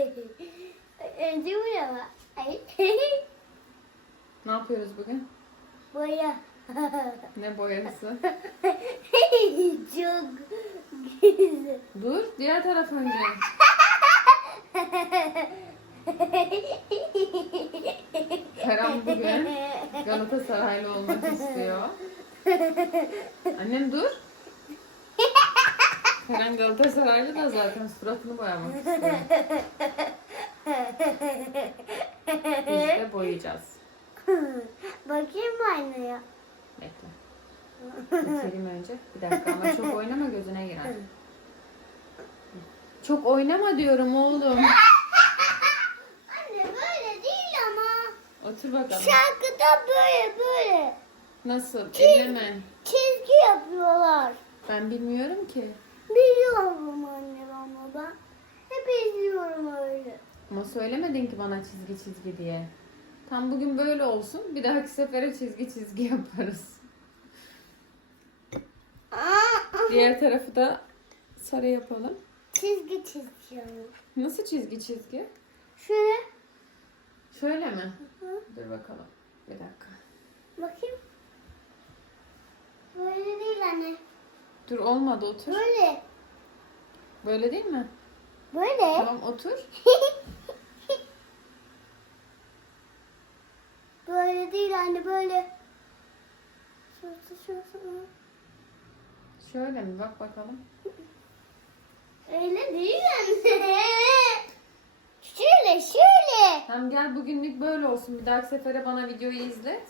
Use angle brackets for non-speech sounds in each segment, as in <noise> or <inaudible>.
<laughs> Hayır. <laughs> Ne yapıyoruz bugün? Boya. Ne boyası? <laughs> Çok güzel. Dur, diğer taraf önce. Kerem bugün Galatasaraylı olmak istiyor. Annem dur. Kerem Galatasaraylı da zaten suratını boyamak istiyor. Biz de boyayacağız. Bakayım mı aynaya? Bekle. Bitireyim önce. Bir dakika ama çok oynama gözüne girer. Çok oynama diyorum oğlum. Anne böyle değil ama. Otur bakalım. Şarkıda böyle böyle. Nasıl? Elleme. Çizgi yapıyorlar. Ben bilmiyorum ki. Biliyorum anne ama ben. Hep izliyorum öyle. Ama söylemedin ki bana çizgi çizgi diye. Tam bugün böyle olsun. Bir dahaki sefere çizgi çizgi <laughs> yaparız. Diğer tarafı da sarı yapalım. çizgi çiziyorum. Nasıl çizgi çizgi? Şöyle. Şöyle mi? Hı. Dur bakalım. Bir dakika. Bakayım. Böyle değil anne. Dur olmadı otur. Böyle. Böyle değil mi? Böyle. Tamam otur. <laughs> böyle değil anne böyle. Şurası şurası. Şöyle mi? Bak bakalım. Öyle değil anne. <laughs> Şöyle şöyle. Tamam gel bugünlük böyle olsun. Bir dahaki sefere bana videoyu izlet.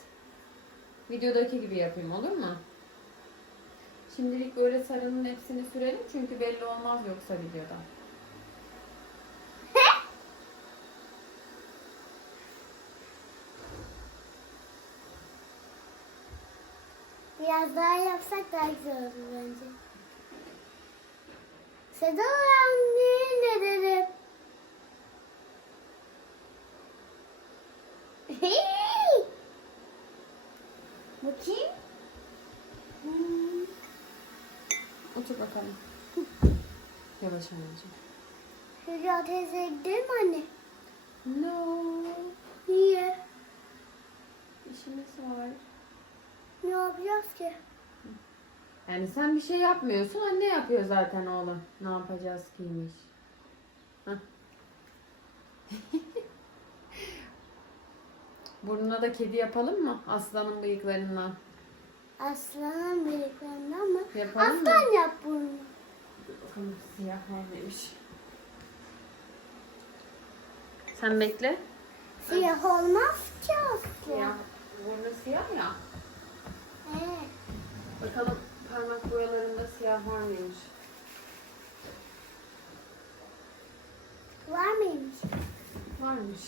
Videodaki gibi yapayım olur mu? Şimdilik böyle sarının hepsini sürelim çünkü belli olmaz yoksa videoda. <laughs> Biraz daha yapsak daha güzel olur bence. Seda anne ne dedim? Otur bakalım. Yavaş anneciğim. Hülya teyze gidelim mi anne? No. Niye? İşimiz var. Ne yapacağız ki? Yani sen bir şey yapmıyorsun, anne yapıyor zaten oğlum. Ne yapacağız kiymiş. Hah. <laughs> Burnuna da kedi yapalım mı? Aslanın bıyıklarından. Aslanın bıyıklarından mı? Yapalım mı? Aslan yap bunu. Tamam, siyah vermemiş. Sen bekle. Siyah olmaz ki aslan. Burnu siyah ya. He. Bakalım parmak boyalarında siyah var mıymış? Var mıymış? Varmış.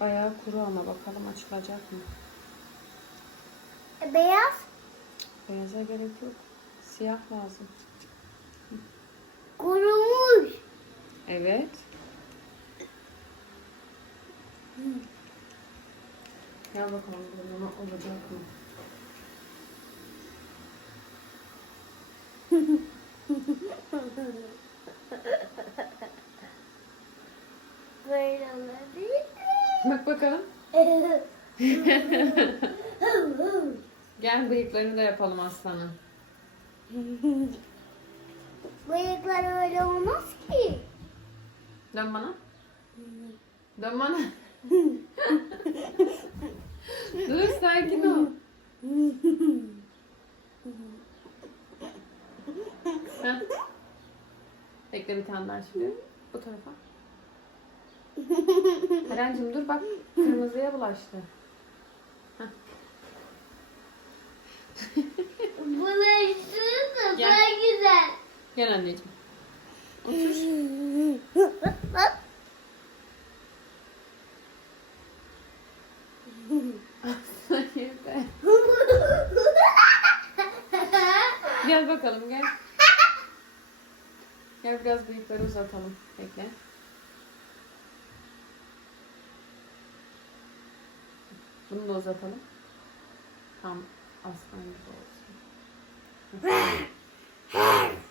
Bayağı kuru ama bakalım açılacak mı? E, beyaz. Beyaza gerek yok. Siyah lazım. Kurumuş. Evet. Gel bakalım burnuna olacak mı? Böyle olabilir. Bak bakalım. <laughs> Gel bıyıklarını da yapalım aslanın. Bıyıklar öyle olmaz ki. Dön bana. <laughs> Dön bana. <laughs> Dur sakin ol. Bekle bir tane daha şimdi. Bu tarafa. Eren'cim dur bak kırmızıya bulaştı. <laughs> Bulaştırırsa Gel. daha güzel. Gel anneciğim. Be. <laughs> Gel bakalım gel. Gel biraz bıyıkları uzatalım. Bekle. Bunu da uzatalım. Tam aslan gibi olsun. <laughs>